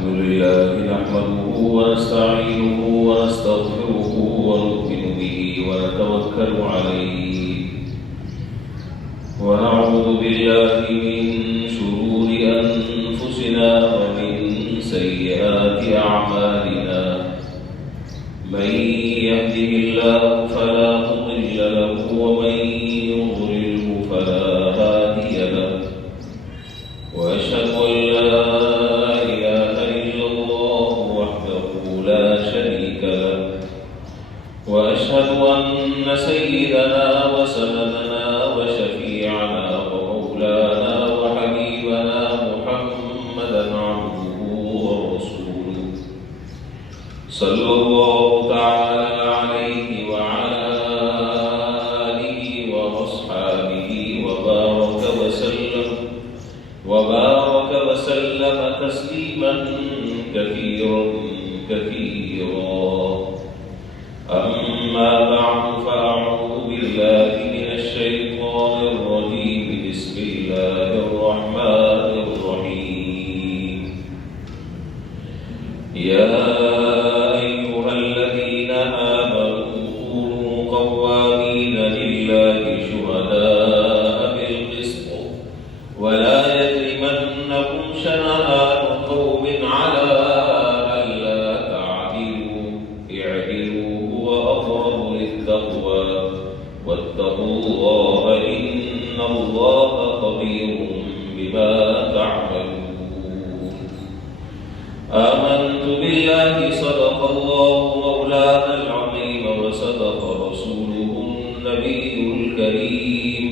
الحمد لله نحمده ونستعينه ونستغفره ونؤمن به ونتوكل عليه ونعوذ بالله من شرور أنفسنا ومن سيئات أعمالنا من يهده الله فلا مضل له ومن يضلله فلا هادي له وأشهد أن لا إله إلا الله وحده لا شريك له وأشهد أن سيدنا وسندنا وشفيعنا ومولانا وحبيبنا محمدا عبده ورسوله صلى الله تعالى عليه وعلى آله وأصحابه وبارك وسلم تسليما كثيرا كثيرا. أما بعد فأعوذ بالله من الشيطان الرجيم. بسم الله الرحمن الرحيم. يا أيها الذين آمنوا كونوا قوامين لله شهداء بالقسط ولا يجرمنكم شنآن قوم على ألا تعدلوا اعدلوا هو أقرب للتقوى واتقوا الله إن الله خبير بما تعملون. آمنت بالله صدق الله مولانا العظيم وصدق رسوله النبي الكريم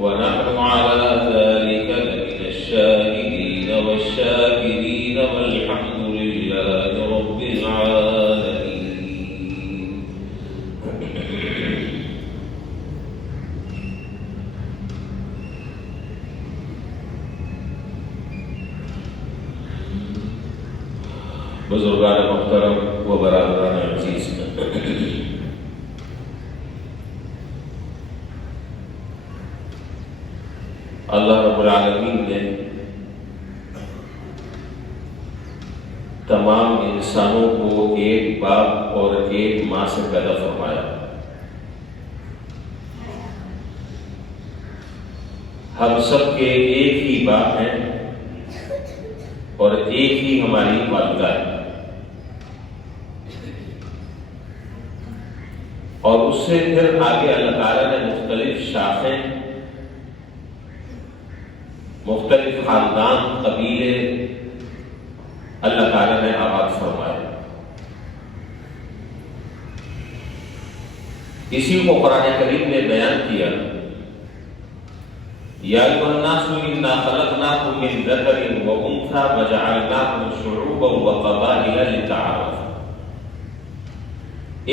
ونحن على ذلك لمن الشاهدين والشاكرين والحمد لله رب العالمين. بزرگان محترم و برادران عزیز، اللہ رب العالمین نے تمام انسانوں کو ایک باپ اور ایک ماں سے پیدا فرمایا. ہم سب کے ایک ہی باپ ہیں اور ایک ہی ہماری والدہ ہے، اور اس سے پھر آگے اللہ تعالیٰ نے مختلف شاخیں، مختلف خاندان، قبیلے اللہ تعالیٰ نے آباد فرمائے. اسی کو قرآن کریم نے بیان کیا، یا ایھا الناس انا خلقناکم من ذکر وانثی وجعلناکم شعوبا وقبائل لتعارفوا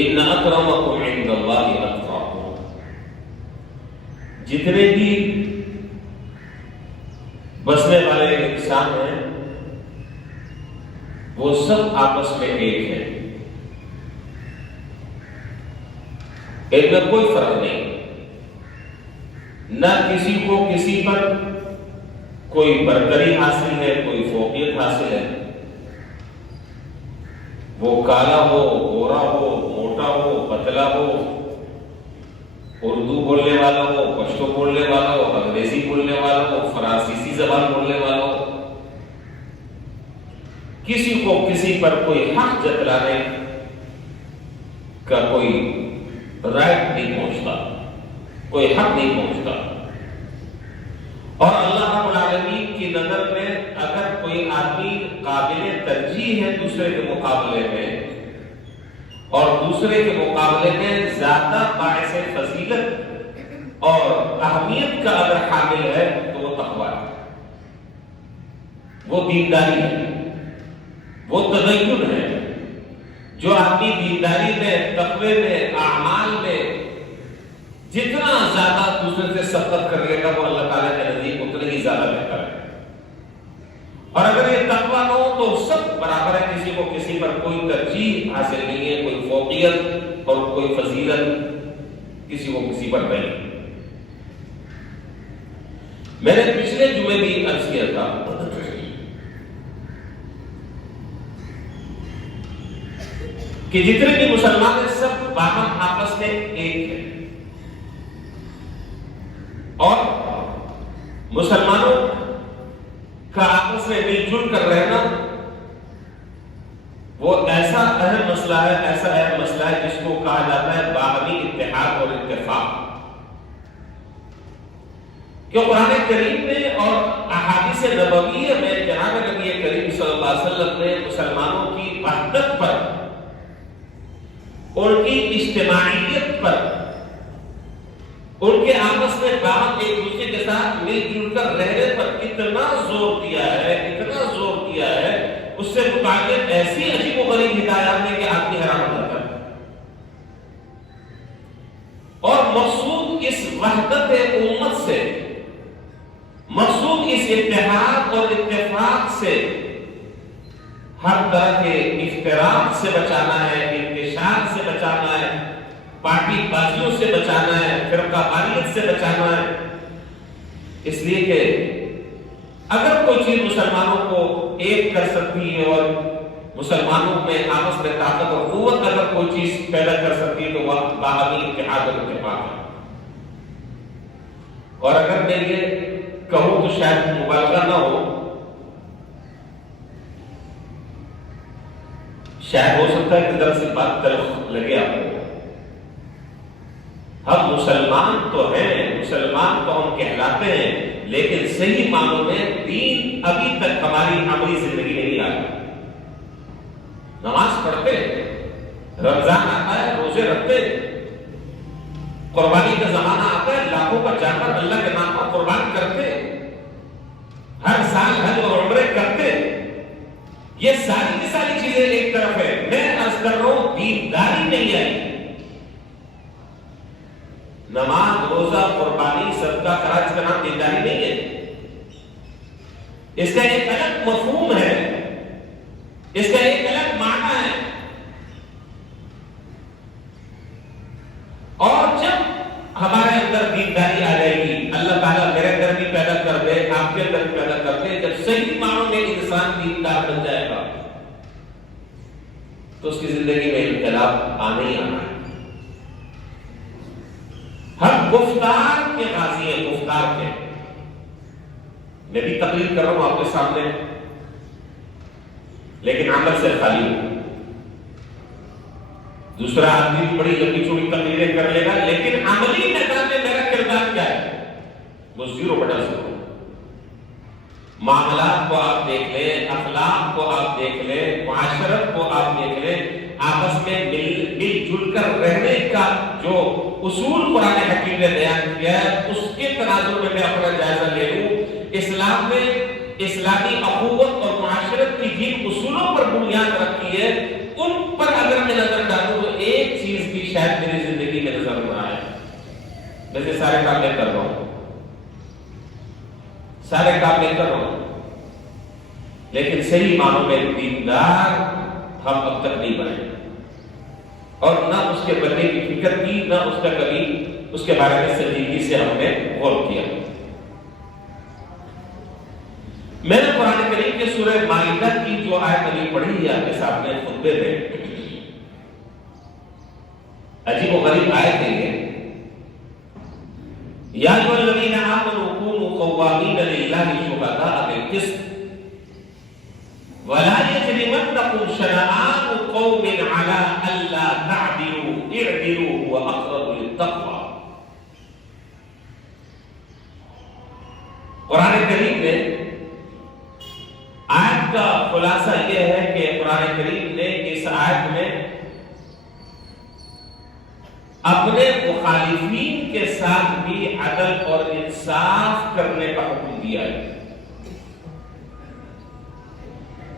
ان اکرمکم عند اللہ اتقاکم. جتنے بھی بسنے والے انسان ہیں وہ سب آپس میں ایک ہیں، ان میں کوئی فرق نہیں. نہ کسی کو کسی پر کوئی برتری حاصل ہے، کوئی فوقیت حاصل ہے. وہ کالا ہو، گورا ہو، موٹا ہو، پتلا ہو، اردو بولنے والا ہو، پشتو بولنے والا ہو، انگریزی بولنے والا ہو، فرانسیسی زبان بولنے والا ہو، کسی کو کسی پر کوئی حق جتلانے کا کوئی رائٹ نہیں پہنچتا، کوئی حق نہیں پہنچتا. اور اللہ رب العالمین کی نظر میں اگر کوئی آدمی قابل ترجیح ہے دوسرے کے مقابلے میں، اور دوسرے کے مقابلے میں زیادہ باعث فضیلت اور اہمیت کا اگر حامل ہے تو وہ تقویٰ ہے، وہ دینداری ہے، وہ تدین ہے. جو آدمی دینداری میں، تقوی میں، اعمال میں جتنا زیادہ دوسرے سے سبقت کر لے گا وہ اللہ تعالیٰ کے نزدیک اتنا ہی زیادہ بہتر ہے. اور اگر یہ تقویٰ نہ ہو تو سب برابر ہے، کسی کو کسی پر کوئی ترجیح حاصل نہیں ہے، کوئی فوقیت اور کوئی فضیلت کسی کو کسی پر نہیں. میں نے پچھلے جمعے بھی عرض کیا تھا کہ جتنے بھی مسلمان ہیں سب باہم آپس میں ایک ہیں، اور مسلمانوں کا آپس میں مل جل کر رہنا وہ ایسا اہم مسئلہ ہے جس کو کہا جاتا ہے باہمی اتحاد اور اتفاق. کہ قرآن کریم میں اور احادیث نبویہ میں جناب نبی کریم صلی اللہ علیہ وسلم نے مسلمانوں کی وحدت پر، ان کی اجتماعیت پر، ان کے آپس میں باہم ایک دوسرے کے ساتھ مل جل کر رہنے پر اتنا زور دیا ہے، اس سے متعلق ایسی عجیب و غریب ہدایات ہیں کہ آدمی حیران ہو جاتا ہے. اور مقصود اس وحدت امت سے، مقصود اس اتحاد اور اتفاق سے ہر طرح کے افتراق سے بچانا ہے، انتشار سے بچانا ہے، پارٹی بازیوں سے بچانا ہے، فرقہ واریت سے بچانا ہے. اس لیے کہ اگر کوئی چیز مسلمانوں کو ایک کر سکتی ہے اور مسلمانوں میں آپس میں طاقت اور قوت اگر کوئی چیز پیدا کر سکتی ہے تو وہ باہمی اتحاد اور اتفاق ہے. اور اگر میں یہ کہوں تو شاید مبالغہ نہ ہو، شاید ہو سکتا ہے کہ دراصل بات تلخ لگے آپ کو. ہم مسلمان تو ہیں، مسلمان تو ہم کہلاتے ہیں، لیکن صحیح معنوں میں دین ابھی تک ہماری عملی زندگی میں نہیں آئی. نماز پڑھتے، رمضان آتا ہے، روزے رکھتے، قربانی کا زمانہ آتا ہے، لاکھوں کا جانور اللہ کے نام پر قربان کرتے، ہر سال حج اور عمرے کرتے. یہ ساری کی ساری چیزیں ایک طرف ہے. میں عرض کر رہا ہوں دینداری نہیں آئی. نماز، روزہ، قربانی، صدقہ، خراج کا نام دینداری نہیں ہے. اس کا ایک الگ مفہوم ہے، اس کا ایک الگ معنی ہے. اور جب ہمارے اندر دینداری آ جائے گی، اللہ تعالیٰ میرے اندر بھی پیدا کر دے، آپ کے اندر بھی پیدا کر دے، جب صحیح معنوں میں انسان دیندار بن جائے گا تو اس کی زندگی میں انقلاب آنے ہی آنا ہے. ہم گفتار کے غازی ہیں، گفتار کے. میں بھی تقریر کر رہا ہوں آپ کے سامنے، لیکن عمل سے خالی ہوں. دوسرا آدمی بھی بڑی لمبی چوڑی تقریریں کر لے گا، لیکن عملی میدان میں میرا کردار کیا ہے؟ وہ 0/0. معاملات کو آپ دیکھ لیں، اخلاق کو آپ دیکھ لیں، معاشرت کو آپ دیکھ لیں، آپس میں مل جل کر رہنے کا جو اصول قرآن حکیم نے بیان کیا ہے، اس کے تناظر میں اپنا جائزہ لے لوں. اسلام میں اسلامی اخوت اور معاشرت کی جن اصولوں پر بنیاد رکھی ہے، ان پر اگر میں نظر ڈالوں تو ایک چیز بھی شاید میری زندگی میں نظر نہ آئے. ویسے سارے کام میں کر رہا ہوں، لیکن صحیح معنوں میں دیندار ہم اب تک نہیں بنے، اور نہ اس کے بننے کی فکر کی، نہ اس کا کبھی اس کے بارے میں سنجیدگی سے ہم نے غور کیا. میں نے قرآن کریم کے سورہ مائدہ کی جو آیت ابھی پڑھی ہے آپ کے سامنے خطبے میں، عجیب و غریب آیت ہے یہ. یا ایھا الذین آمنوا کونوا قوامین للہ شہداء بالقسط ولا یجرمنکم شنآن قوم علی الا تعدلوا اعدلوا هو اقرب للتقوی. قرآن کریم میں آیت کا خلاصہ یہ ہے کہ قرآن کریم نے اس آیت میں اپنے مخالفین کے ساتھ بھی عدل اور انصاف کرنے کا حکم دیا ہے.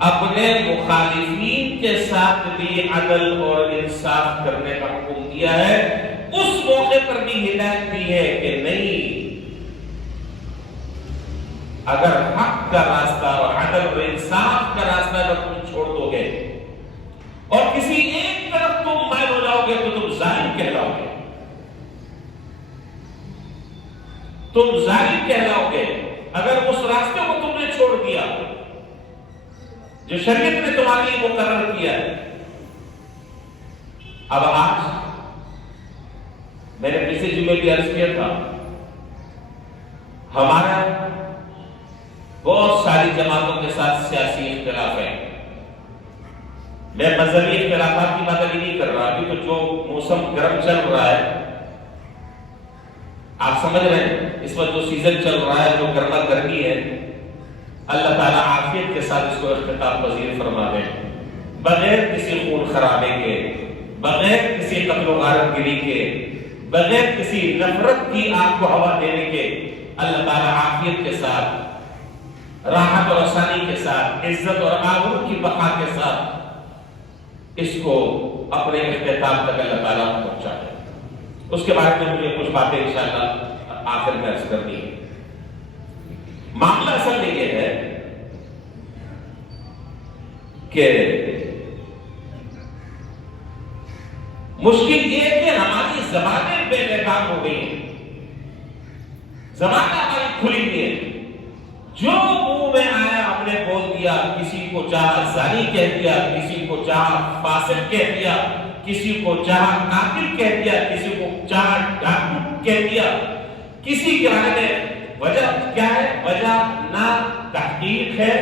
اپنے مخالفین کے ساتھ بھی عدل اور انصاف کرنے کا حکم دیا ہے. اس موقع پر بھی ہدایت دی ہے کہ نہیں، اگر حق کا راستہ اور عدل اور انصاف کا راستہ اگر تم چھوڑ دو گے اور کسی ایک طرف تم مائل ہو جاؤ گے تو تم ظالم کہلاؤ گے. تم ظالم کہلاؤ گے اگر اس راستے کو تم نے چھوڑ دیا جو شریعت نے تمہارے لیے مقرر کیا ہے. اب آج میں نے پچھلے جمعے بھی عرض کیا تھا، ہمارا بہت ساری جماعتوں کے ساتھ سیاسی اختلاف ہے. میں مذہبی اختلافات کی بات ابھی نہیں کر رہا. ابھی تو جو موسم گرم چل رہا ہے، آپ سمجھ رہے ہیں، اس وقت جو سیزن چل رہا ہے، جو گرما گرمی ہے، اللہ تعالیٰ عافیت کے ساتھ اس کو اختتام پذیر فرما دے، بغیر کسی خون خرابے کے، بغیر کسی قتل و غارت گری کے، بغیر کسی نفرت کی آگ کو ہوا دینے کے. اللہ تعالیٰ عافیت کے ساتھ، راحت اور آسانی کے ساتھ، عزت اور آبرو کی بقا کے ساتھ اس کو اپنے اختتام تک اللہ تعالیٰ پہنچا دے. اس کے بعد میں مجھے کچھ باتیں انشاءاللہ آخر میں عرض کرنی ہے. معاملہ اصل میں یہ ہے کہ مشکل یہ ہے کہ ہماری زبانیں بے نقاب ہو گئی ہیں، زبانیں ہماری کھلی ہوئی ہیں. جو منہ میں آیا ہم نے بول دیا. کسی کو چاہا زانی کہہ دیا، کسی کو چاہا فاسق کہہ دیا، کسی کو چاہا قاتل کہہ دیا، کسی کو چاہا ڈاکو کہہ دیا. کسی کے بارے میں وجہ کیا ہے؟ وجہ نہ تحقیق ہے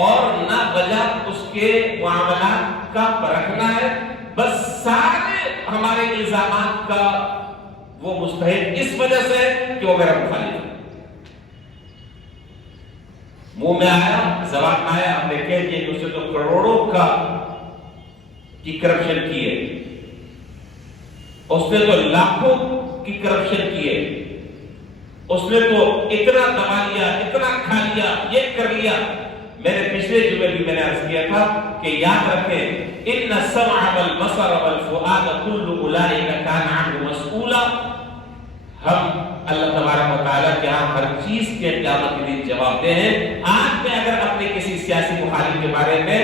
اور نہ وجہ اس کے معاملات کا پرکھنا ہے. بس سارے ہمارے الزامات کا وہ مستحق اس وجہ سے کہ وہ میرا مخالف ہے. منہ میں آیا، زبان میں آیا، ہم نے کہہ دیا کہ اسے تو کروڑوں کا کی کرپشن کی ہے، اس نے تو لاکھوں کی کرپشن کی ہے، اس نے تو اتنا دبا لیا، اتنا کھا لیا، یہ کر لیا. میں نے پچھلے جمعے بھی میں نے عرض کیا تھا کہ یاد رکھیں، ان السمع والبصر والفؤاد كل اولئک کان عنہ مسئولا. ہم اللہ تبارک و تعالیٰ کے ہاں ہر چیز کے قیامت کے دن جواب دہ ہیں. آج میں اگر اپنے کسی سیاسی مخالف کے بارے میں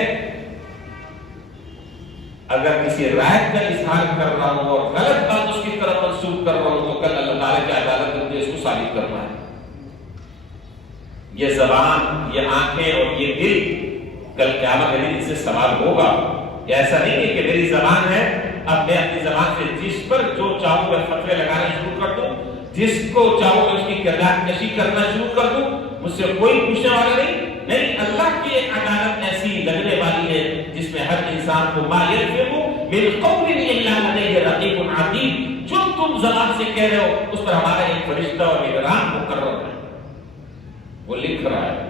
اگر کسی رائے کا اظہار کر رہا ہوں اور غلط بات اس کی طرف منسوخ کر رہا ہوں تو کل اللہ تعالیٰ کی عدالت میں مجھے اس کو ثابت کرنا ہے. یہ زبان، یہ آنکھیں اور یہ دل کل قیامت کے دن اس سے سوال ہوگا. ایسا نہیں ہے کہ میری زبان ہے، اب میں اپنی زبان سے جس پر جو چاہوں میں فتوے لگانا شروع کر دوں، جس کو چاہوں میں اس کی کردار کشی کرنا شروع کر دوں، مجھ سے کوئی پوچھنے والا نہیں. نہیں، اللہ کی ایک عدالت ایسی لگنے والی ہے جس میں ہر انسان کو ما یلفظ من قول الا لدیہ رقیب عتید. جو تم زبان سے کہہ رہے ہو اس پر ہمارا ایک فرشتہ اور نگران مقرر ہے، وہ لکھ رہا ہے.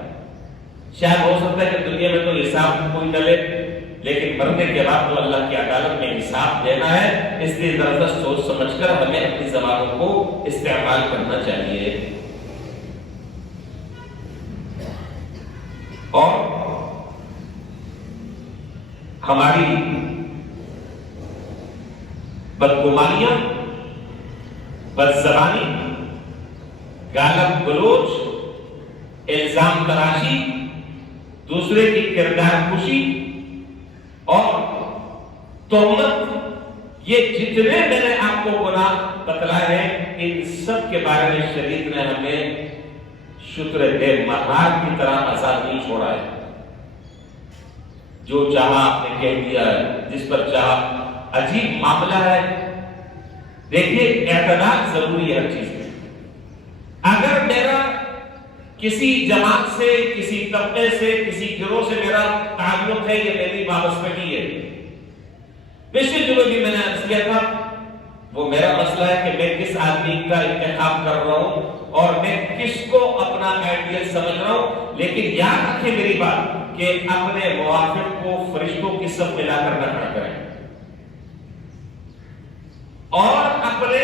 شاید ہو سکتا ہے کہ دنیا میں تو حساب کوئی نہ لے، لیکن مرنے کے بعد تو اللہ کی عدالت میں حساب دینا ہے. اس لیے ذرا سوچ سمجھ کر ہمیں اپنی زبانوں کو استعمال کرنا چاہیے. اور ہماری بدگمانیاں، بدزبانی، گالت گلوچ، الزام تراشی، دوسرے کی کردار کشی اور تہمت، یہ جتنے میں نے آپ کو گناہ بتلائے ہیں، ان سب کے بارے میں شریعت نے ہمیں شتر بے مہار کی طرح آزاد نہیں چھوڑا ہے. جو چاہا آپ نے کہہ دیا ہے، جس پر چاہا. عجیب معاملہ ہے. دیکھیے، اعتدال ضروری ہے ہر چیز میں. اگر میرا کسی جماعت سے، کسی طبقے سے، کسی گروہ سے میرا تعلق ہے، یہ میری وابستگی ہے. پچھلے جمعے بھی میں نے عرض کیا تھا، وہ میرا مسئلہ ہے کہ میں کس آدمی کا انتخاب کر رہا ہوں اور میں کس کو اپنا آئیڈیل سمجھ رہا ہوں. لیکن یاد رکھیں میری بات کہ اپنے موافق کو فرشتوں کی صف میں لا کر نہ کھڑا کریں اور اپنے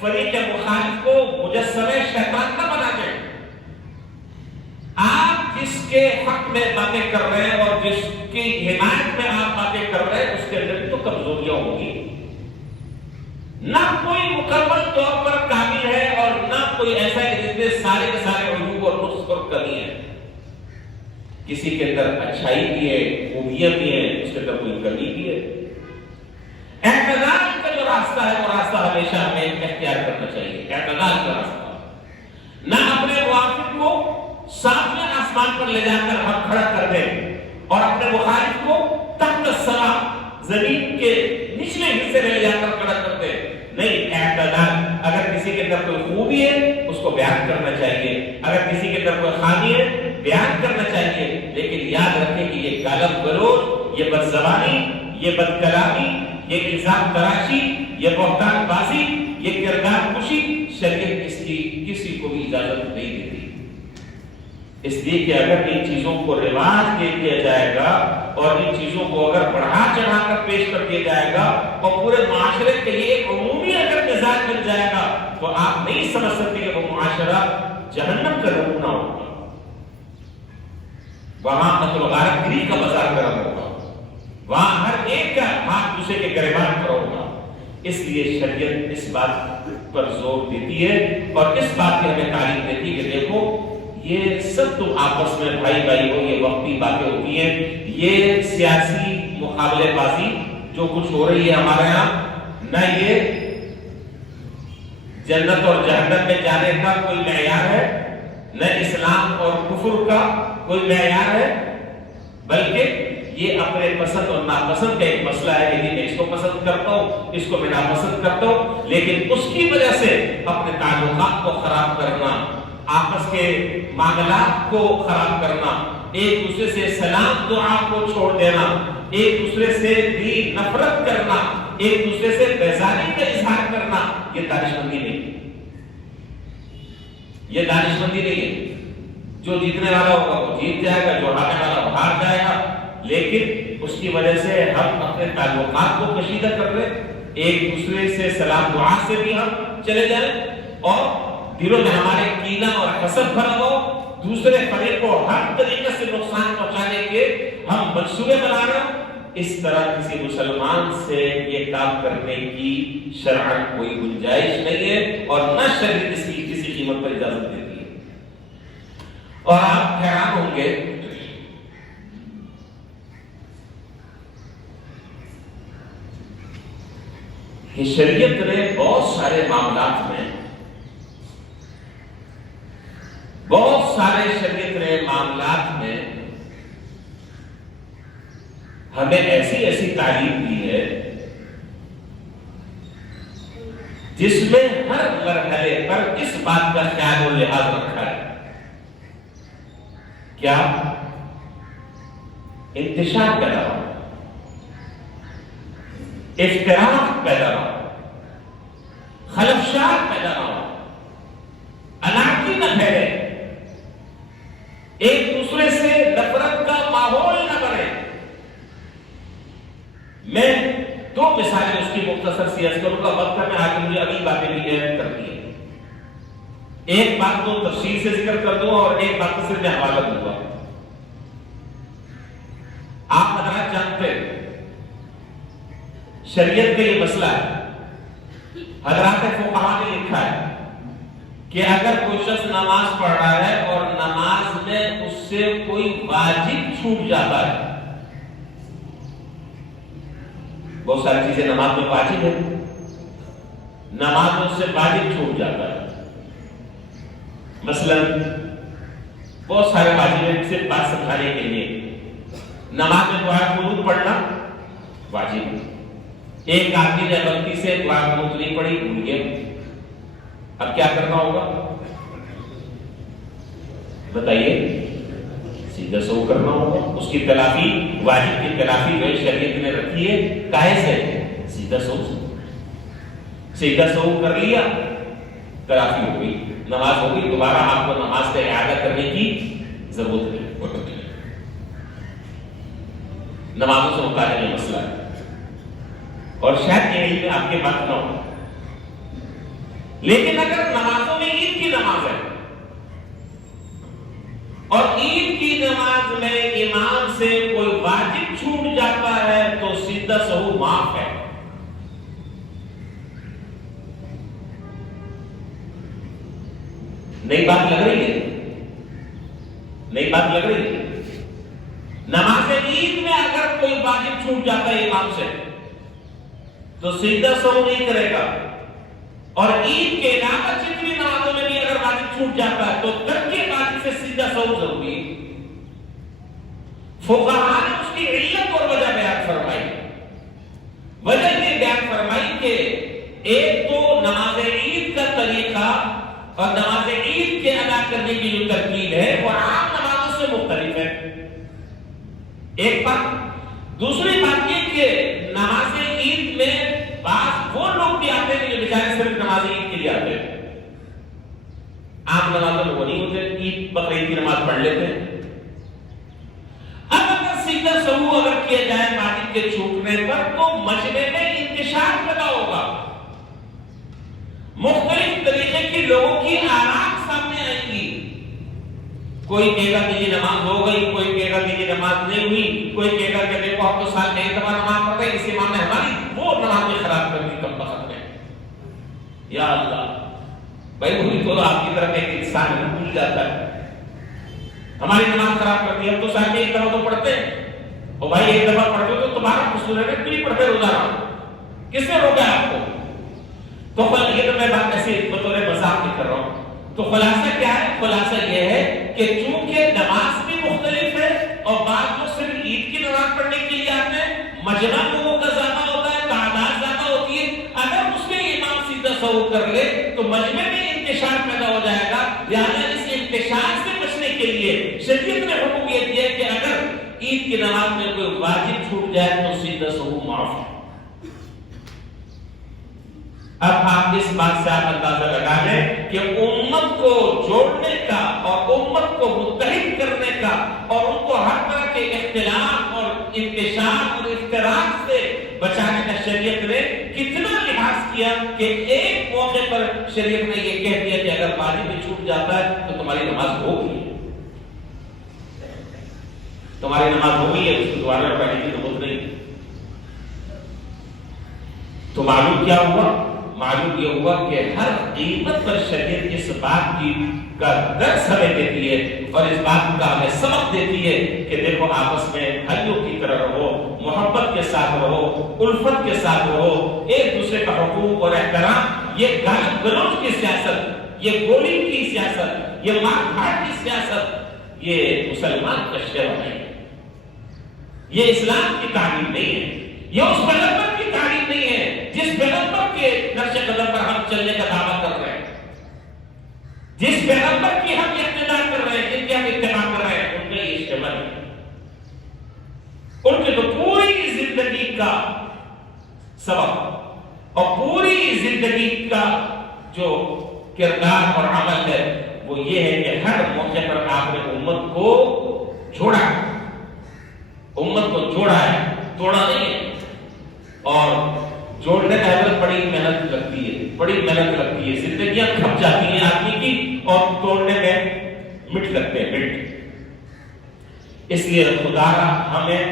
فریق مخالف کو مجسمہ شیطان نہ بنا دیں. آپ جس کے حق میں باتیں کر رہے ہیں اور جس کی حمایت میں آپ باتیں کر رہے ہیں، اس کے اندر تو کمزوریاں ہوں گی. نہ کوئی مکمل طور پر کامل ہے اور نہ کوئی ایسا ہے جس میں سارے کے سارے عیوب اور نقص اور کمی ہے. کسی کے اندر اچھائی بھی ہے، خوبیاں بھی ہیں، اس کے اندر کوئی کمی بھی ہے. اعتدال کا جو راستہ ہے وہ راستہ ہمیشہ ہمیں اختیار کرنا چاہیے. اعتدال کا راستہ، نہ اپنے موافق کو ساتویں آسمان پر لے جا کر ہم کھڑا کر دیں اور اپنے مخالف کو تحت الثرى، زمین کے نچلے حصے لے جا کر کھڑا کرتے. نہیں، اعتدال. اگر کسی کے اندر کوئی خوبی ہے اس کو بیان کرنا چاہیے، اگر کسی کے اندر کوئی خامی ہے بیان کرنا چاہیے، لیکن یاد رکھیں کہ یہ گالم گلوچ، یہ بد زبانی، یہ بد کلامی، یہ الزام تراشی، یہ بہتان بازی، یہ کردار کشی، شریعت اس کی کسی کو بھی اجازت نہیں دیتی. اس لیے کہ اگر ان چیزوں کو رواج دے دیا جائے گا اور ان چیزوں کو اگر بڑھا چڑھا کر پیش کر دیا جائے گا اور پورے معاشرے کے لیے ایک عمومی اگر مزاج بن جائے گا تو آپ نہیں سمجھ سکتے کہ وہ معاشرہ جہنم کا نمونہ ہوگا. وہاں قتل و غارت گری کا بازار گرم ہوگا، وہاں ہر ایک کا ہاتھ دوسرے کے گریبان پر ہوگا. اس لیے شریعت اس بات پر زور دیتی ہے اور اس بات کی ہمیں تعلیم دیتی ہے کہ دیکھو یہ سب تم آپس میں بھائی بھائی ہو، یہ وقتی باتیں ہوتی ہیں، یہ سیاسی مقابلے بازی جو کچھ ہو رہی ہے ہمارے یہاں، نہ یہ جنت اور جہنم میں جانے کا کوئی معیار ہے، نہ اسلام اور کفر کا کوئی معیار ہے، بلکہ یہ اپنے پسند اور ناپسند کا ایک مسئلہ ہے کہ میں اس کو پسند کرتا ہوں، اس کو میں ناپسند کرتا ہوں، لیکن اس کی وجہ سے اپنے تعلقات کو خراب کرنا، آپس کے معاملات کو خراب کرنا، ایک دوسرے سے سلام دعا کو چھوڑ دینا، ایک دوسرے سے بھی نفرت کرنا، ایک دوسرے سے بیزاری کا اظہار کرنا، یہ دانشمندی نہیں ہے. یہ دانشمندی نہیں ہے. جو جیتنے والا ہوگا وہ جیت جائے گا، جو ہارنے والا وہ ہار جائے گا، لیکن اس کی وجہ سے ہم اپنے تعلقات کو کشیدہ کر رہے، ایک دوسرے سے سلام دعا سے بھی ہم چلے جائیں اور دلوں میں ہمارے کینہ اور حسد بھرا ہو، دوسرے فریق کو ہر طریقے سے نقصان پہنچانے کے ہم منصوبے بنا رہے ہیں. اس طرح کسی مسلمان سے یہ کام کرنے کی شرعاً کوئی گنجائش نہیں ہے اور نہ شریعت اس کی کسی قیمت پر اجازت دیتی ہے. اور آپ حیران ہوں گے کہ شریعت نے بہت سارے معاملات میں ہمیں ایسی تعلیم دی ہے جس میں ہر مرحلے پر اس بات کا خیال و لحاظ رکھا ہے. کیا؟ انتشار پیدا ہو، افتراق پیدا ہو، خلفشات پیدا ہو، انارکی نہ پھیلے، ایک دوسرے سے نفرت کا ماحول نہ بنے. میں دو مثالیں اس کی مختصر سی عرض کروں گا، وقت میں آگے مجھے ابھی باتیں بھی ایڈ کرنی ہے. ایک بات تو تفصیل سے ذکر کر دوں اور ایک بات کو صرف میں حوالہ دوں گا. آپ حضرات جانتے ہیں شریعت کا یہ مسئلہ ہے، حضرات فقہاء نے لکھا ہے کہ اگر کوئی شخص نماز پڑھ رہا ہے اور نماز میں اس سے کوئی واجب چھوٹ جاتا ہے، بہت ساری چیزیں نماز میں واجب ہے، نماز میں اس سے واجب چھوٹ جاتا ہے. مثلا بہت سارے واجب ہیں، صرف بات سمجھانے کے لیے نماز میں دعا قنوت پڑھنا واجب ہے. ایک آدمی نے غلطی سے دعا قنوت نہیں پڑھی، بھول گیا، اب کیا کرنا ہوگا بتائیے؟ سیدھا سو کرنا ہوگا. اس کی تلافی، واجب کی تلافی جو شریعت نے رکھی ہے کیسے ہے؟ سیدھا سو. سیدھا سو کر لیا، تلافی ہو گئی، نماز ہو گئی. دوبارہ آپ کو نماز کا اعادہ کرنے کی ضرورت نہیں. نمازوں سے متعلق یہ مسئلہ ہے اور شاید یہ علم آپ کے پاس نہ ہو. لیکن اگر نمازوں میں عید کی نماز ہے اور عید کی نماز میں امام سے کوئی واجب چھوٹ جاتا ہے تو سیدھا سہو معاف ہے. نئی بات لگ رہی ہے؟ نئی بات لگ رہی ہے؟ نماز عید میں اگر کوئی واجب چھوٹ جاتا ہے امام سے تو سیدھا سہو نہیں کرے گا، اور عید کے علاوہ جتنی نمازوں میں بھی اگر واجب چھوٹ جاتا ہے تو ترک واجب سے سیدھا سہو ضروری. فقہاء نے اس کی علت اور وجہ بیان فرمائی. وجہ یہ بیان طریقہ اور نماز عید کے ادا کرنے کی جو ترکیب ہے وہ عام نمازوں سے مختلف ہے. ایک بات. دوسری بات یہ کہ نماز عید میں بعض وہ لوگ بھی آتے ہیں جو بیچارے صرف نماز عید کے لیے آتے ہیں. عام نمازوں میں وہ نہیں ہوتے, عید بقرعید کی نماز پڑھ لیتے ہیں. اب اگر سیدھا سہو اگر کیا جائے مسجد کے چھوٹنے پر تو مجمع میں انتشار پیدا ہوگا. مختلف طریقے کے لوگوں کی آرام سامنے آئیں گی. کوئی کہے گا کہ یہ نماز ہو گئی, کوئی کہے گا کہ یہ نماز نہیں ہوئی, کوئی کہے گا کہ دیکھو ہم تو سال میں ایک دفعہ نماز پڑھتے ہیں, اس امام نے ہماری وہ نماز میں خراب کر دی کم وقت میں. یا اللہ بھائی وہی تو آپ کی طرف ایک انسان بھول جاتا ہے, ہماری نماز خراب کر دی. ہم تو سال میں ایک دفعہ تو پڑھتے ہیں, اور بھائی ایک دفعہ پڑھتے ہو تو تمہارا قصور ہے, کیوں نہیں پڑھتے روزانہ, کس نے روکا آپ کو؟ تو یہ تو میں بات ایسے بطور مذاق نہیں کر رہا ہوں. تو خلاصہ کیا ہے؟ خلاصہ یہ ہے کہ چونکہ نماز بھی مختلف ہے اور بعض لوگ صرف عید کی نماز پڑھنے کے لیے آتے ہیں, مجمع لوگوں کا زیادہ ہوتا ہے, تعداد زیادہ ہوتی ہے. اگر اس میں امام سیدھا سہو کر لے تو مجمع میں انتشار پیدا ہو جائے گا. لہٰذا اس انتشار سے بچنے کے لیے شریعت نے حکم یہ دیا کہ اگر عید کی نماز میں کوئی واجب چھوٹ جائے تو سیدھا سہو معاف ہے. اب آپ اس بات سے آپ اندازہ لگا لیں کہ امت کو جوڑنے کا اور امت کو متحد کرنے کا اور ان کو ہر طرح کے اختلاف اور انتشار اور افتراق سے بچانے کا شریعت نے کتنا لحاظ کیا کہ ایک موقع پر شریعت نے یہ کہہ دیا کہ اگر واجب بھی چھوٹ جاتا ہے تو تمہاری نماز ہوگی, تمہاری نماز ہو گئی ہے, اس کو دوبارہ پڑھنے کی ضرورت نہیں. تو معلوم کیا ہوا؟ معلوم یہ ہوا کہ ہر قیمت پر شریعت اس بات کی کا درس ہمیں دیتی ہے اور اس بات کا ہمیں سبق دیتی ہے کہ دیکھو آپس میں بھائیوں کی طرح رہو, محبت کے ساتھ رہو, الفت کے ساتھ رہو, ایک دوسرے کا حقوق اور احترام. یہ گالی گلوچ کی سیاست, یہ گولی کی سیاست, یہ مار دھاڑ کی سیاست یہ مسلمان کا شعور نہیں ہے, یہ اسلام کی تعلیم نہیں ہے, یہ اس پیغمبر کی تعلیم نہیں ہے جس پیغمبر کے نقش قدم پر ہم چلنے کا دعویٰ کر رہے ہیں, جس پیغمبر کی ہم اقتداء کر رہے ہیں, جن کی ہم اتباع کر رہے ہیں. ان کا یہ اجتماع ہے, ان کے تو پوری زندگی کا سبق اور پوری زندگی کا جو کردار اور عمل ہے وہ یہ ہے کہ ہر موقع پر آپ نے امت کو جوڑا, امت کو جوڑا ہے, توڑا نہیں ہے. اور جوڑنے کا حضرت بڑی محنت لگتی ہے, بڑی محنت لگتی ہے, زندگیاں کھپ جاتی ہیں آدمی کی اور توڑنے میں مٹ لگتے ہیں, مٹ. اس لیے خدا ہمیں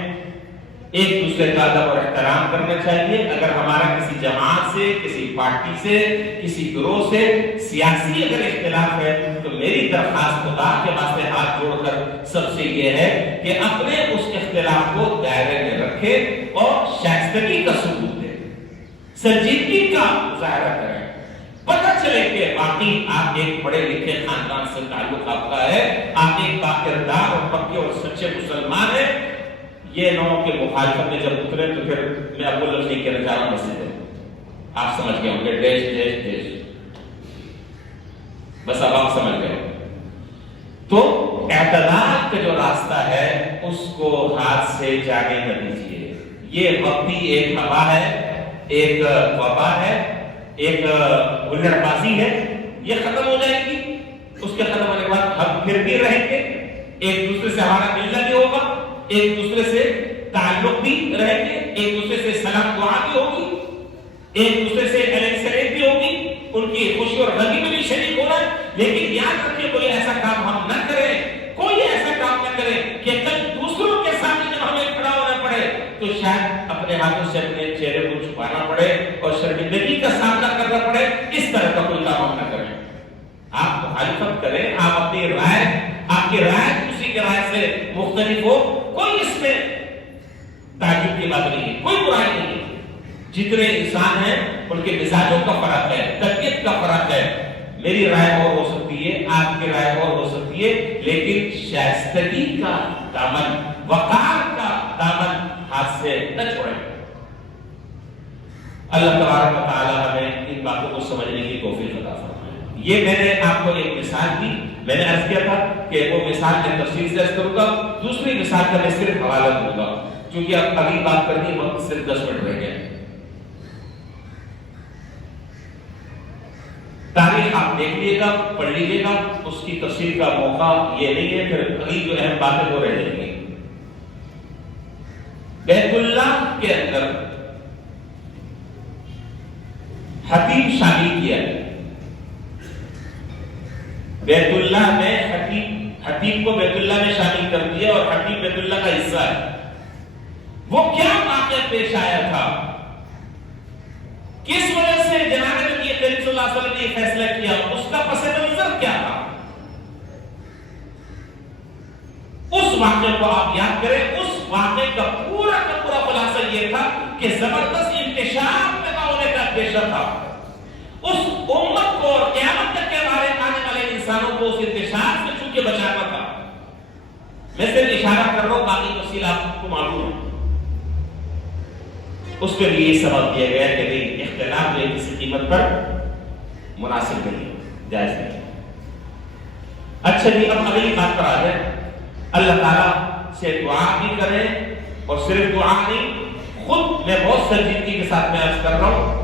ایک دوسرے کا ادب اور احترام کرنا چاہیے. اگر ہمارا کسی جماعت سے, کسی پارٹی سے, کسی گروہ سے سیاسی اگر اختلاف ہے تو میری درخواست خدا کے واسطے ہاتھ جوڑ کر سب سے یہ ہے کہ اپنے اس اختلاف کو دائرے میں رکھے اور شائستگی کا ثبوت دے, سنجیدگی کا مظاہرہ کریں. پتہ چلے کہ باقی آپ ایک بڑے لکھے خاندان سے تعلق آپ کا ہے, آپ ایک باکردار اور پکے اور سچے مسلمان ہیں. یہ نو کے مخالفت میں جب اترے تو پھر میں اب وہ لفظ نہیں کہنا چاہ رہا ہوں, مسجد ہے, آپ سمجھ گئے ہوں گے, دیش دیش دیش, بس اب آپ سمجھ گئے. تو اعتدال کا جو راستہ ہے اس کو ہاتھ سے جانے نہ دیجیے. یہ وقتی ایک ہوا ہے, ایک وبا ہے, ایک ہلڑ بازی ہے, یہ ختم ہو جائے گی. اس کے ختم ہونے کے بعد ہم پھر بھی رہیں گے, ایک دوسرے سے ہمارا ملنا بھی ہوگا, ایک دوسرے سے تعلق بھی رہیں گے, ایک دوسرے سے سلام دعا بھی ہوگی, ایک دوسرے سے الیکشن بھی ہوگی, ان کی خوشی اور غمی میں بھی شریک ہونا ہے. لیکن یاد رکھیں کوئی ایسا کام ہم نہ کریں, کوئی ایسا کام نہ کریں کہ کل دوسروں کے سامنے جب ہمیں کھڑا ہونا پڑے تو شاید اپنے ہاتھوں سے اپنے چہرے کو چھپانا پڑے اور شرمندگی کا سامنا کرنا پڑے. اس طرح کا کوئی کام ہم نہ کریں. آپ مخالفت کریں, آپ اپنی رائے, آپ کی رائے کسی کی رائے سے مختلف ہو, کوئی اس میں تعجب کی بات نہیں ہے, کوئی برائی نہیں ہے. جتنے انسان ہیں ان کے مزاجوں کا فرق ہے, طبیعت کا فرق ہے. میری رائے اور ہو سکتی ہے, آپ کی رائے اور ہو سکتی ہے, لیکن شائستگی کا دامن, وقار کا دامن ہاتھ سے نہ چھوڑیں. اللہ تبارک و تعالی ہمیں ان باتوں کو سمجھنے کی توفیق عطا فرمائے. یہ میں نے آپ کو ایک مثال دی. میں نے عرض کیا تھا کہ وہ مثال میں تفصیل سے عرض کروں گا. دوسری مثال کا میں صرف حوالہ دوں گا کیونکہ اب اگلی بات کرنی وقت صرف 10 منٹ رہ گئے. تاریخ آپ دیکھ لیے گا, پڑھ لیجیے گا, اس کی تفصیل کا موقع یہ نہیں ہے, پھر اگلی جو اہم باتیں وہ رہ جائیں گی. بیت اللہ کے اندر حتیم شامل کیا ہے. بیت اللہ میں حتیم کو بیت اللہ میں شامل کر دیا اور حتیم بیت اللہ کا حصہ ہے. وہ کیا واقعہ پیش آیا تھا, کس وجہ سے جناب نبی کریم صلی اللہ علیہ وسلم نے یہ فیصلہ کیا, اس کا پس منظر کیا تھا, اس واقعے کو آپ یاد کریں. اس واقعے کا پورا خلاصہ یہ تھا کہ زبردست انتشار پیدا ہونے کا پیشہ تھا. اس امت کو اور قیامت تک کے بارے آنے والے انسانوں کو اس انتشار سے چونکہ بچانا تھا. میں صرف اشارہ کر رہا ہوں, باقی تفصیل آپ کو معلوم ہے. اس پہ بھی یہ سبب دیا گیا کہ نہیں, اختلاف جو کسی قیمت پر مناسب نہیں, جائز نہیں. اچھا جی, اب اگلی بات پر آ جائیں. اللہ تعالیٰ سے دعا بھی کریں, اور صرف دعا نہیں, خود میں بہت سنجیدگی کے ساتھ میں عرض کر رہا ہوں,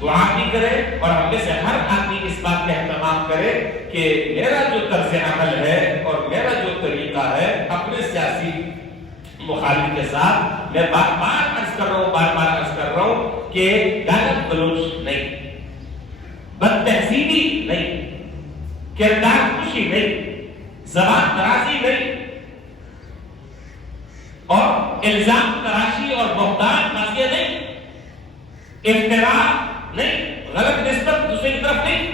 دعا بھی کرے اور ہم میں سے ہر آدمی اس بات کا اہتمام کرے کہ میرا جو طرز عمل ہے اور میرا جو طریقہ ہے اپنے سیاسی مخالف کے ساتھ, میں بار بار عرض کر رہا ہوں کہ گالت گلوچ نہیں, بد تہذیبی نہیں, کردار خوشی نہیں, زبان درازی نہیں, اور الزام تراشی اور بہتان بازیاں نہیں, افتراء نہیں, غلط نسبت دوسرے کی طرف نہیں.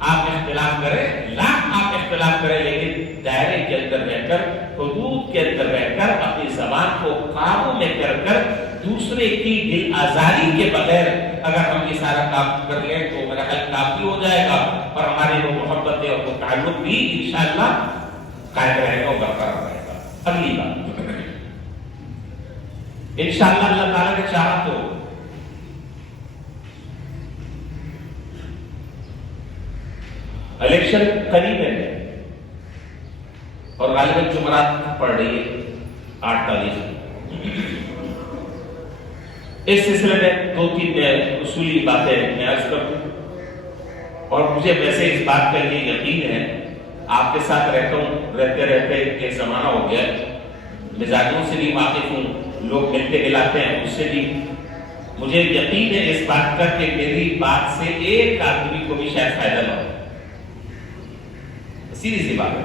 آپ اختلاف کریں, لاکھ آپ اختلاف کریں, لیکن دائرے کے اندر رہ کر, حدود کے اندر رہ کر, اپنی زبان کو قابو میں کر دوسرے کی دل آزاری کے بغیر اگر ہم یہ سارا کام کر لیں تو میرا خیال کافی ہو جائے گا, اور ہماری وہ محبت اور وہ تعلق بھی انشاءاللہ قائم رہے گا اور برقرار رہے گا. اگلی بات, انشاءاللہ اللہ تعالیٰ نے چاہا تو الیکشن قریب ہے اور غالباً جمعرات پڑ رہی ہے 8 تاریخ. اس سلسلے میں 2-3 اصولی باتیں میں عرض کر دوں, اور مجھے ویسے اس بات کا یہ یقین ہے, آپ کے ساتھ رہتا ہوں, رہتے ایک زمانہ ہو گیا, مزاجوں سے بھی واقف ہوں, لوگ ملتے ملاتے ہیں, اس سے بھی مجھے یقین ہے اس بات کا کہ میری بات سے ایک آدمی کو بھی شاید فائدہ نہ ہو. سیدھی سی بات ہے,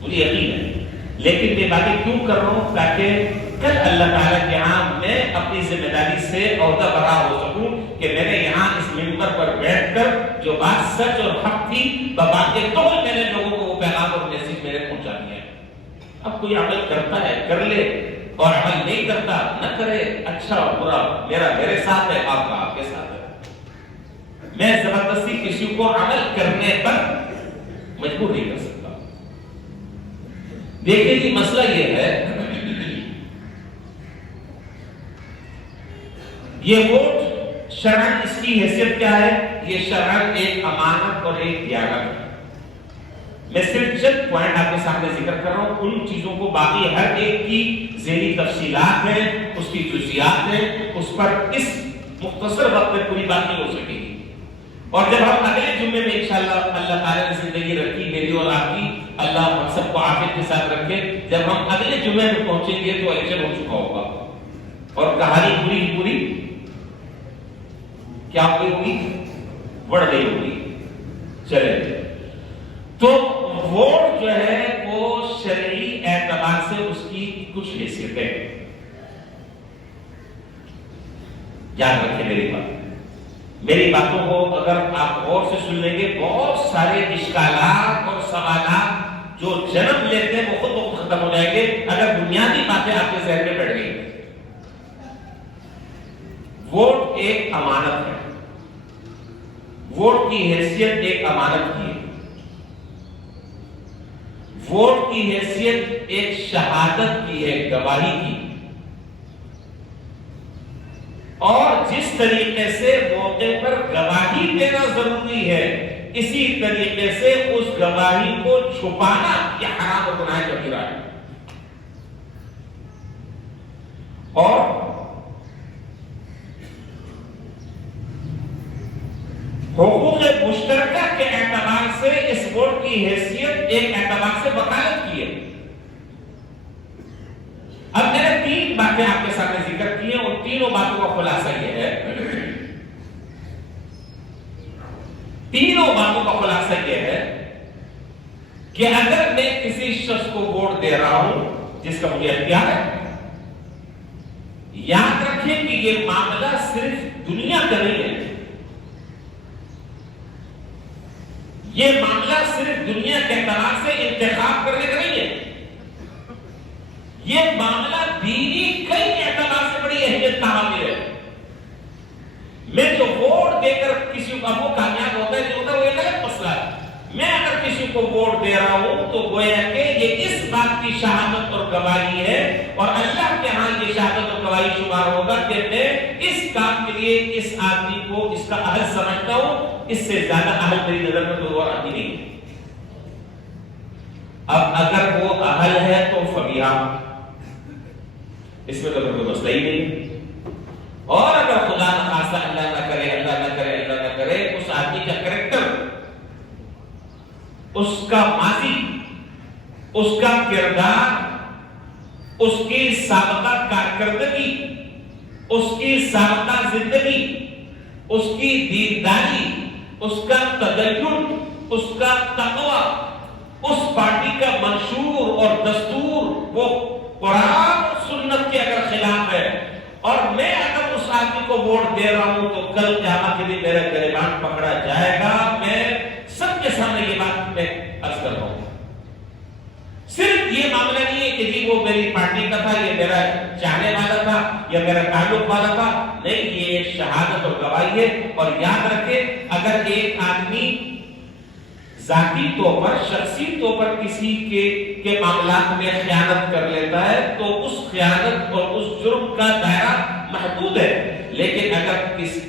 مجھے یقین ہے. لیکن میں باتیں کیوں کر رہا ہوں, تاکہ کل اللہ تعالیٰ کے یہاں میں اپنی ذمہ داری سے عہدہ برا ہو سکوں کہ میں نے یہاں اس ممبر پر بیٹھ کر جو بات سچ اور حق تھی ببات کے قول میں نے لوگوں کو وہ پیغام اور میسج میرے پہنچا دیا ہے. اب کوئی عمل کرتا ہے کر لے, اور عمل نہیں کرتا نہ کرے, اچھا اور برا میرے ساتھ ہے, آپ کا آپ کے ساتھ ہے. میں زبردستی کسی کو عمل کرنے پر مجبور نہیں کر سکتا. دیکھیں جی, مسئلہ یہ ہے, یہ ووٹ شرعاً اس کی حیثیت کیا ہے, یہ شرعاً ایک امانت اور ایک دیانت ہے. میں صرف چند پوائنٹ آپ کے سامنے ذکر کر رہا ہوں, ان چیزوں کو باقی ہر ایک کی ذیلی تفصیلات ہیں, اس کی جزیات ہیں, اس پر اس مختصر وقت میں پوری بات نہیں ہو سکے گی. اور جب ہم اگلے جمعے میں انشاءاللہ اللہ تعالیٰ نے زندگی رکھی میری اور آپ کی, اللہ ہم سب کو عافیت کے ساتھ رکھے, جب ہم اگلے جمعے میں پہنچیں گے تو الیکشن ہو چکا ہوگا اور کہانی پوری کیا ہوئی, بڑھ گئی ہوگی. چلے, تو ووٹ جو ہے وہ شرعی اعتبار سے اس کی کچھ حیثیت ہے. یاد رکھیں میری باتوں کو اگر آپ غور سے سن لیں گے, بہت سارے اشکالات اور سوالات جو جنم لیتے ہیں وہ خود بخود ختم ہو جائیں گے اگر بنیادی باتیں آپ کے ذہن میں بیٹھ گئی. ووٹ ایک امانت ہے, ووٹ کی حیثیت ایک امانت کی ہے, ووٹ کی حیثیت ایک شہادت کی ہے, گواہی کی. اور جس طریقے سے موقع پر گواہی دینا ضروری ہے اسی طریقے سے اس گواہی کو چھپانا یہ حرام اور گناہ کبیرہ ہے. اور حقوق مشترکہ کے اعتبار سے اس ووٹ کی حیثیت ایک اعتبار سے وکالت کی ہے. اب میں نے 3 باتیں آپ کے سامنے ذکر کی ہیں، اور تینوں باتوں کا خلاصہ یہ ہے، تینوں باتوں کا خلاصہ یہ ہے کہ اگر میں کسی شخص کو ووٹ دے رہا ہوں جس کا مجھے اختیار ہے، یاد رکھیں کہ یہ معاملہ صرف دنیا کا نہیں ہے، یہ معاملہ صرف دنیا کے اعتبار سے انتخاب کرنے کا نہیں ہے، یہ معاملہ دینی کئی اعتبار سے بڑی اہمیت کا حامل ہے. میں جو ووٹ دے کر کسی کو وہ کامیاب ہوتا ہے جو ہوتا ہے وہ ایک الگ مسئلہ ہے. میں اگر کسی کو ووٹ دے رہا ہوں تو گویا کہ یہ اس بات کی شہادت اور گواہی ہے، اور اللہ کے ہاں یہ شہادت اور گواہی شمار ہوگا کہ میں اس کام کے لیے اس آدمی کو اس کا اہل سمجھتا ہوں، اس سے زیادہ اہل میری نظر میں کوئی اور آدمی نہیں. اب اگر وہ اہل ہے تو فبیہا، اس میں تو کوئی مسئلہ ہی نہیں. اور اگر خدا نخواستہ اللہ نہ کرے، اللہ نہ کرے، اللہ نہ کرے، اس آدمی کا کریکٹر، اس کا ماضی، اس کا کردار، اس کی سابقہ کارکردگی، اس کی سابقہ زندگی، اس کی دینداری، اس کا تدین، اس کا تقوی، اس پارٹی کا منشور اور دستور وہ قرآن اور سنت کے اگر خلاف ہے، اور میں اگر اس آدمی کو ووٹ دے رہا ہوں تو کل قیامت کے دن میرا گریبان پکڑا جائے گا. میں سب کے سامنے یہ بات میں عرض کر رہا ہوں. صرف یہ معاملہ نہیں ہے کہ جی وہ میری پارٹی کا تھا، یہ میرا چاہنے والا تھا یا میرا تعلق والا تھا، نہیں، یہ ایک شہادت اور گواہی ہے. اور یاد رکھیں اگر ایک آدمی ذاتی طور پر، شخصی طور پر کسی کے معاملات میں خیانت کر لیتا ہے تو اس خیانت اور اس جرم کا دائرہ محدود ہے. لیکن اگر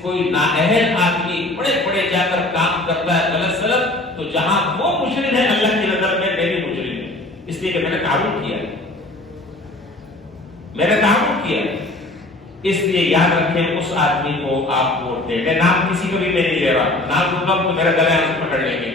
کوئی نااہل آدمی بڑے جا کر کام کرتا ہے غلط سلط، تو جہاں وہ مجرم ہے اللہ کی نظر میں بھی مجرم ہوں، اس لیے کہ میں نے تعاون کیا، میں نے تعاون کیا. اس لیے یاد رکھیں اس آدمی کو آپ ووٹ دیں. میں نام کسی کو بھی میں نہیں لے رہا، نام دوں گا تو میرا گلا سے پکڑ لیں گے.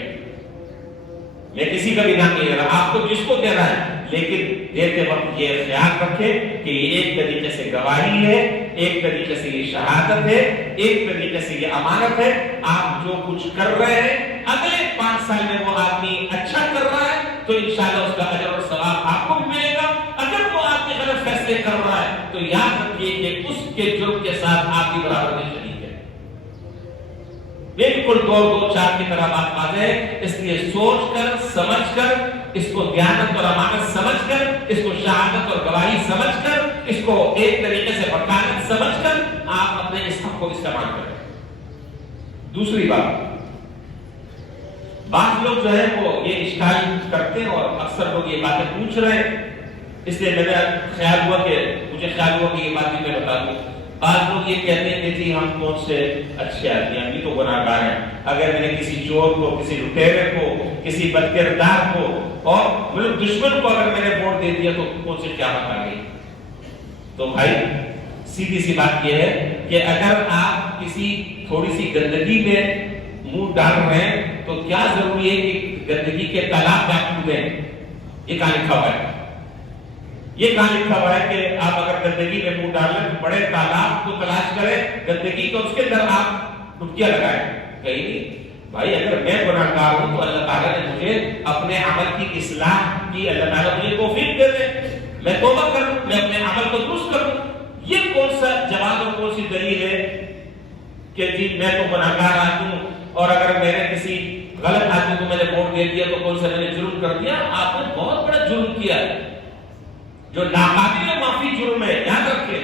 میں کسی کا بھی نام نہیں لے رہا، آپ کو جس کو دینا ہے، لیکن دیتے وقت یہ خیال رکھیں کہ یہ ایک طریقے سے گواہی ہے، ایک طریقے سے یہ شہادت ہے، ایک طریقے سے یہ امانت ہے. آپ جو کچھ کر رہے ہیں اگلے 5 سال میں وہ آدمی اچھا کر رہا ہے تو انشاءاللہ اس کا اجر اور ثواب آپ کو بھی ملے گا. اگر وہ آدمی غلط فیصلے کر رہا ہے تو یاد رکھیے کہ اس کے جرم کے ساتھ آپ کی برابر نہیں شریک ہے. بالکل 2-2-4 کی طرح بات واضح ہے. اس لیے سوچ کر سمجھ کر اس کو دیانت اور امانت سمجھ کر، اس کو شہادت اور گواہی سمجھ کر، اس کو ایک طریقے سے وکالت سمجھ کر آپ اپنے اس حق کو استعمال کریں. دوسری بات، بعض لوگ جو ہے وہ یہ اشکال کرتے ہیں اور اکثر لوگ یہ باتیں پوچھ رہے ہیں، اس لیے مجھے خیال ہوا کہ یہ بات بھی میں بتا دوں. بعض لوگ یہ کہتے ہیں کہ جی ہم کون سے اچھے آدمی، ہم بھی تو گناہگار ہیں. اگر میں نے کسی چور کو، کسی لٹیرے کو، کسی بد کردار کو اور ملک دشمن کو اگر میں نے ووٹ دے دیا تو کون سے قیامت آ گئی. تو بھائی سیدھی سی بات یہ ہے کہ اگر آپ کسی تھوڑی سی گندگی میں منہ ڈال رہے ہیں تو کیا ضروری ہے کہ گندگی کے تالاب میں آپ کودیں؟ یہ کہاں لکھا ہوا ہے؟ یہ کہاں لکھا ہوا ہے کہ آپ اگر گندگی میں منہ ڈالیں تو بڑے تالاب کو تلاش کریں گندگی کو، اس کے اندر آپ ڈبکیاں لگائیں؟ کہیں نہیں. بھائی اگر میں گناہگار ہوں تو اللہ تعالیٰ نے مجھے اپنے عمل کی اصلاح کی، اللہ تعالیٰ مجھے توفیق دے دے، میں توبہ کروں، میں اپنے عمل کو درست کروں. یہ کون سا جواب اور کون سی دلیل ہے کہ جی میں تو گناہگار آدمی ہوں اور اگر میں نے کسی غلط آدمی کو میں نے ووٹ دے دیا تو کون سا میں نے جرم کر دیا؟ آپ نے بہت بڑا جرم کیا ہے جو ناقابل معافی جرم ہے، یاد رکھیں.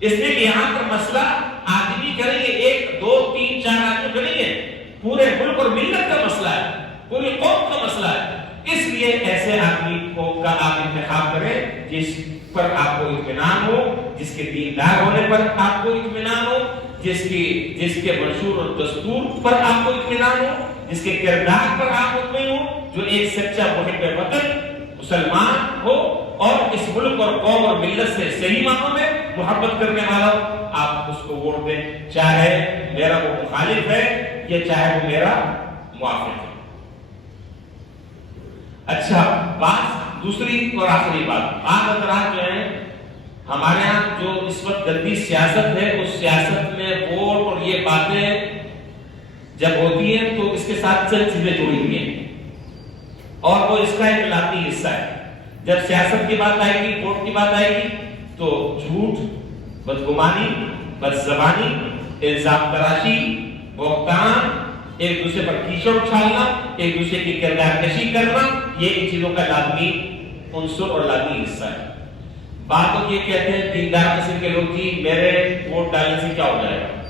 اس لیے یہاں پر مسئلہ آدمی کریں گے، 1 2 3 4 آدمی کریں گے، پورے ملک اور ملت کا مسئلہ ہے، پوری قوم کا مسئلہ ہے. اس لیے ایسے آدمی کو کا آپ انتخاب کریں جس پر آپ کو اطمینان ہو، جس کے دیندار ہونے پر آپ کو اطمینان ہو، جس کے منشور اور دستور پر آپ کو اطمینان ہو، جس کے کردار پر آپ مطمئن ہو، جو ایک سچا محب وطن مسلمان ہو اور اس ملک اور قوم اور ملت سے صحیح معنوں میں محبت کرنے والا ہو، آپ اس کو ووٹ دیں، چاہے میرا وہ مخالف ہے یا چاہے وہ میرا موافق ہے۔ اچھا، بات دوسری اور آخری بات، بعض حضرات جو ہیں ہمارے ہاں جو اس وقت گندی سیاست ہے، اس سیاست میں ووٹ اور یہ باتیں جب ہوتی ہیں تو اس کے ساتھ چند چیزیں جڑی ہوئی ہیں اور وہ اس کا ایک لاتی حصہ ہے۔ جب سیاست کی بات آئے گی، ووٹ کی بات آئے گی تو جھوٹ، بدگمانی، بدزبانی، الزام تراشی، بہتان، ایک دوسرے پر کیچڑ اچھالنا، ایک دوسرے کی کردار کشی کرنا، یہ ان چیزوں کا لازمی عنصر اور لازمی حصہ ہے۔ بات لوگ یہ کہتے ہیں دیندار قسم کے لوگ جی میرے ووٹ ڈالنے سے کیا ہو جائے گا،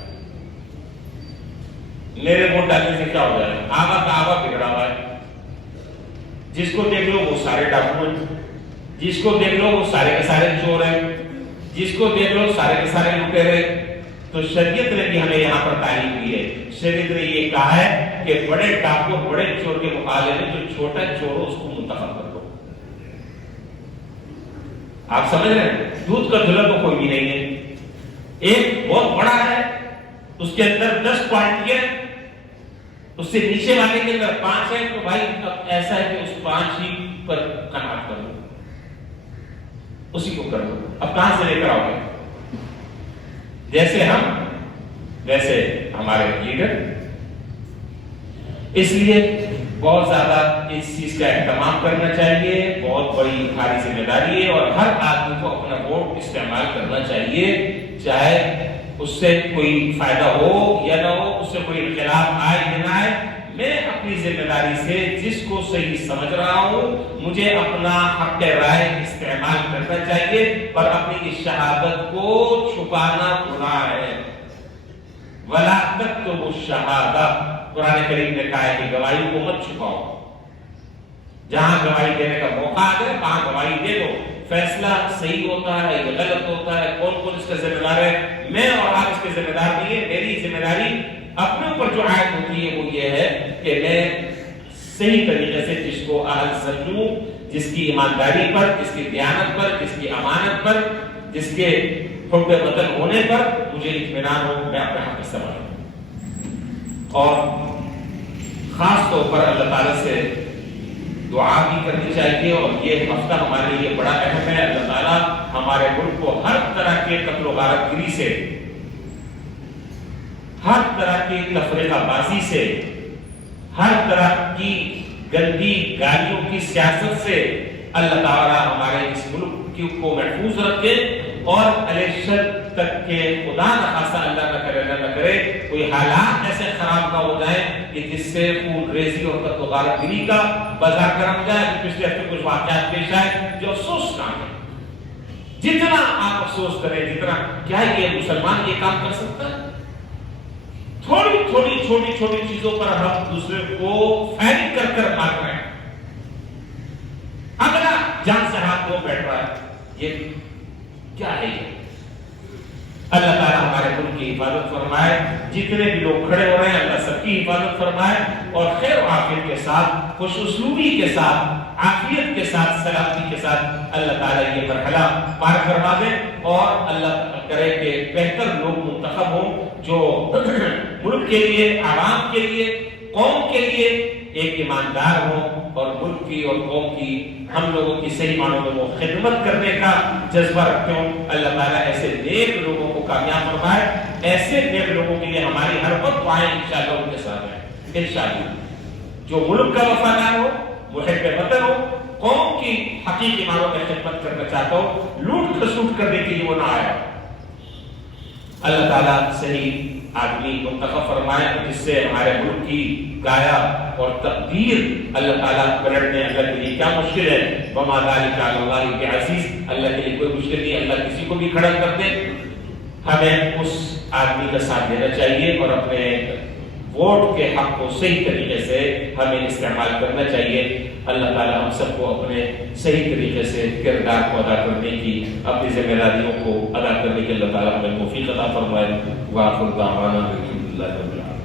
میرے ووٹ ڈالنے سے کیا ہو جائے گا، آبا کا آبا بگڑا ہوا ہے، جس کو دیکھ لو وہ سارے ڈاکو ہیں، جس کو دیکھ لو وہ سارے کے سارے چور ہیں، جس کو دیکھ لو سارے کے سارے لٹیرے۔ تو شریعت نے بھی ہمیں یہاں پر تعلیم دی ہے، شریعت نے یہ کہا ہے کہ بڑے ڈاکو بڑے چور کے مقابلے میں جو چھوٹا چور ہو اس کو منتخب کر دو۔ آپ سمجھ رہے ہیں، دودھ کا دھلا تو کوئی بھی نہیں ہے، ایک بہت بڑا ہے اس کے اندر 10 پارٹیاں، اس سے نیچے والے کے اندر 5 ہے، تو بھائی اب ایسا ہے کہ اس 5 ہی پر قناعت کر لو، اسی کو کر لو، اب کہاں سے لے کر آؤ گے؟ جیسے ہم ویسے ہمارے لیڈر۔ اس لیے بہت زیادہ اس چیز کا اہتمام کرنا چاہیے، بہت بڑی بھاری ذمہ داری ہے اور ہر آدمی کو اپنا ووٹ استعمال کرنا چاہیے، چاہے اس سے کوئی فائدہ ہو یا نہ ہو، اس سے کوئی انقلاب آئے یا نہ آئے۔ میں اپنی ذمہ داری سے جس کو صحیح سمجھ رہا ہوں مجھے اپنا حق رائے استعمال کرنا چاہیے، پر اپنی اس شہادت کو چھپانا گناہ ہے۔ وَلَا تَكْتُمُوا الشَّهَادَةَ، قرآن کریم نے کہا ہے کہ گواہی کو مت چھپاؤ، جہاں گواہی دینے کا موقع آ جائے وہاں گواہی دے دو، فیصلہ صحیح ہوتا ہے یا غلط ہوتا ہے، کون کون اس کا ذمہ دار ہے، میں اور آپ اس کے ذمہ دار نہیں ہے۔ میری ذمہ داری اپنے اوپر جو عائد ہوتی ہے وہ یہ ہے کہ میں صحیح طریقے سے جس کو اہل سمجھوں، جس کی ایمانداری پر، جس کی دیانت پر، جس کی امانت پر، جس کے حب وطن ہونے پر مجھے اطمینان ہو، میں اپنے حق استعمال کروں۔ اور خاص طور پر اللہ تعالیٰ سے دعا بھی کرنی چاہیے، اور یہ ہفتہ ہمارے لیے بڑا اہم ہے۔ اللہ تعالیٰ ہمارے ملک کو ہر طرح کے قتل و غارت گری سے، ہر طرح کی تفرقہ بازی سے، ہر طرح کی گندی گالیوں کی سیاست سے اللہ تعالیٰ ہمارے اس ملک کو محفوظ رکھے، اور الیکشن تک کے خدا نخواستہ اللہ نہ کرے نہ کرے کوئی حالات ایسے خراب نہ ہو جائیں کہ جس سے خون ریزی اور قتل و غارت گری کا بازار گرم جائے۔ پچھلے ہفتے کچھ واقعات پیش آئے جو افسوسناک ہے۔ جتنا آپ افسوس کریں، جتنا کیا یہ مسلمان یہ کام کر سکتا ہے؟ تھوڑی تھوڑی چھوٹی چھوٹی چیزوں پر ہم دوسرے کو فائرنگ کر کر مار رہے ہیں، اگلا جان سے ہاتھ دھو بیٹھ رہا ہے، یہ کیا ہے؟ یہ اللہ تعالیٰ ہمارے ملک کی حفاظت فرمائے، جتنے بھی لوگ کھڑے ہو رہے ہیں اللہ سب کی حفاظت فرمائے، اور خیر و عافیت کے ساتھ، خوش اسلوبی کے ساتھ، عافیت کے ساتھ، سلامتی کے ساتھ اللہ تعالیٰ یہ مرحلہ پار کروا دے، اور اللہ کرے کہ بہتر لوگ منتخب ہوں جو ملک کے لیے، عوام کے لیے، قوم کے لیے ایک ایماندار ہوں، اور ملک کی اور قوم کی، ہم لوگوں کی صحیح معنوں میں وہ خدمت کرنے کا جذبہ رکھتے ہوں۔ اللہ تعالیٰ ایسے نیک لوگوں کو کامیاب فرمائے، ایسے نیک لوگوں کے لیے ہماری ہر وقت دعائیں انشاءاللہ ان کے ساتھ ہیں انشاءاللہ۔ جو ملک کا وفادار ہو، محب وطن ہو، قوم کی حقیقی معنوں میں خدمت کرنا چاہتا ہو، لوٹ کھسوٹ کرنے کے لیے وہ نہ آیا۔ اللہ تعالیٰ صحیح آدمی منتخب فرمائے جس سے ہمارے ملک کی کایا اور تقدیر اللہ تعالیٰ پلٹنے۔ اللہ کے لیے کیا مشکل ہے؟ وما ذلک علی اللہ بعزیز، اللہ کے لیے کوئی مشکل نہیں، اللہ کسی کو بھی کھڑا کر دے۔ ہمیں اس آدمی کا ساتھ دینا چاہیے اور اپنے ووٹ کے حق کو صحیح طریقے سے ہمیں استعمال کرنا چاہیے۔ اللہ تعالیٰ ہم سب کو اپنے صحیح طریقے سے کردار کو ادا کرنے کی، اپنی ذمہ داریوں کو ادا کرنے کے اللہ تعالیٰ ہمیں توفیق عطا فرمائے۔ وآخر دعوانا الحمدللہ رب العالمین۔